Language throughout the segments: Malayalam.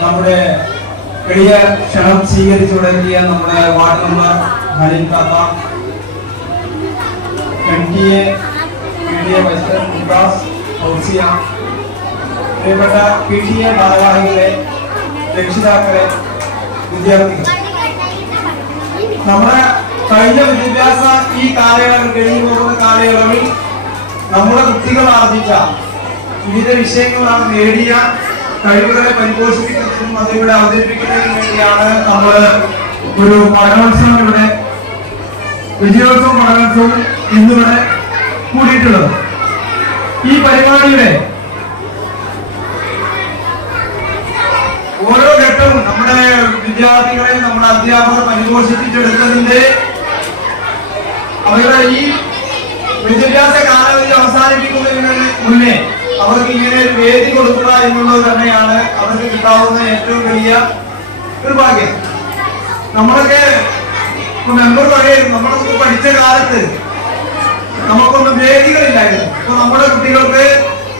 നമ്മുടെ വലിയ ക്ഷണം സ്വീകരിച്ചു തുടങ്ങിയ നമ്മുടെ വാർഡ് മെമ്പർ ഹരിൻ താത്ത M T A vice president Mumtaz പ്രിയപ്പെട്ട പി ടി എ ഭാരവാഹികളെ രക്ഷിതാക്കളെ വിദ്യാർത്ഥികൾ നമ്മുടെ കഴിഞ്ഞ വിദ്യാഭ്യാസ ഈ കാലയളവിൽ കഴിഞ്ഞു പോകുന്ന കാലയളവിൽ നമ്മുടെ കുട്ടികൾ ആർജിച്ച വിവിധ വിഷയങ്ങളാണ് നേടിയ കഴിവുകളെ പരിപോഷിപ്പിക്കുന്നതിനും അതിലൂടെ അവതരിപ്പിക്കുന്നതിനും വേണ്ടിയാണ് നമ്മൾ ഒരു പഠനോത്സവം ഇവിടെ വിജയോത്സവം പഠനോത്സവം ഇന്നിവിടെ കൂടിയിട്ടുള്ളത്. ഈ പരിപാടിയുടെ ഓരോ ഘട്ടവും നമ്മുടെ വിദ്യാർത്ഥികളെ നമ്മുടെ അധ്യാപകർ പരിപോഷിപ്പിച്ചെടുത്തതിന്റെ അവരുടെ ഈ വിദ്യാഭ്യാസ കാലാവധി അവസാനിപ്പിക്കുന്നതിന് എന്നുള്ളത് തന്നെയാണ് അവർക്ക് കിട്ടാവുന്ന ഏറ്റവും വലിയ ഒരു ഭാഗ്യം. നമ്മളൊക്കെ മെമ്പർ പറയും നമ്മളൊക്കെ പഠിച്ച കാലത്ത് നമുക്കൊന്നും വേദികളില്ലായിരുന്നു. ഇപ്പൊ നമ്മുടെ കുട്ടികൾക്ക്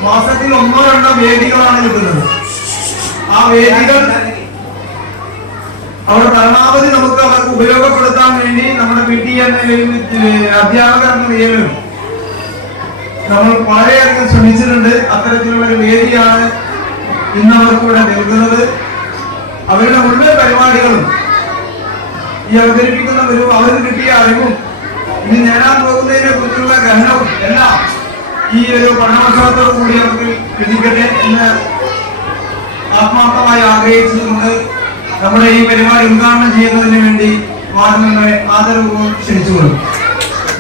മാസത്തിൽ ഒന്നോ രണ്ടോ വേദികളാണ് കിട്ടുന്നത്. ആ വേദികൾ അവിടെ പരമാവധി നമുക്ക് അവർക്ക് ഉപയോഗപ്പെടുത്താൻ വേണ്ടി നമ്മുടെ പി ടി എന്ന അധ്യാപകർ എന്ന നിലയിലും നമ്മൾ വളരെയധികം ശ്രമിച്ചിട്ടുണ്ട്. അത്തരത്തിലുള്ള ഒരു വേദിയാണ് ഇന്ന് അവർക്ക് ഇവിടെ നൽകുന്നത് അവരുടെ മുഴുവൻ പരിപാടികളും ഈ അവതരിപ്പിക്കുന്ന ഒരു അവർക്ക് കിട്ടിയ അറിവും ഇനി നേടാൻ പോകുന്നതിനെ കുറിച്ചുള്ള ഗ്രഹണവും എല്ലാം ഈ ഒരു പഠനോത്സവത്തോടു കൂടി അവർക്ക് ലഭിക്കട്ടെ എന്ന് ആത്മാർത്ഥമായി ആഗ്രഹിച്ചുകൊണ്ട് നമ്മുടെ ഈ പരിപാടി ഉദ്ഘാടനം ചെയ്യുന്നതിന് വേണ്ടി വാർഡ് മെമ്പറെ ആദരപൂർവം ക്ഷണിച്ചുകൊള്ളും